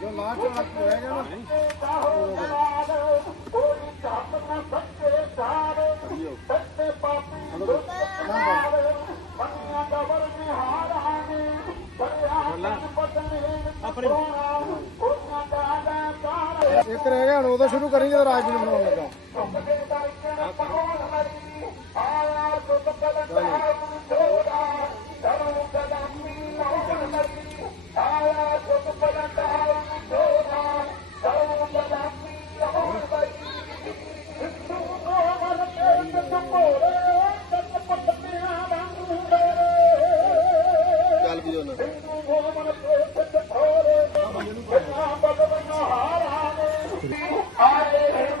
ਜੋ ਲਾਸਟ ਵਾਲਾ ਹੋਇਆ ਇੱਕ ਰਹਿ ਗਿਆ ਹੁਣ ਉਦੋਂ ਸ਼ੁਰੂ ਕਰੀ ਜਦੋਂ ਰਾਜ ਨੂੰ ਬਣਾਉਣ ਲੱਗਾ।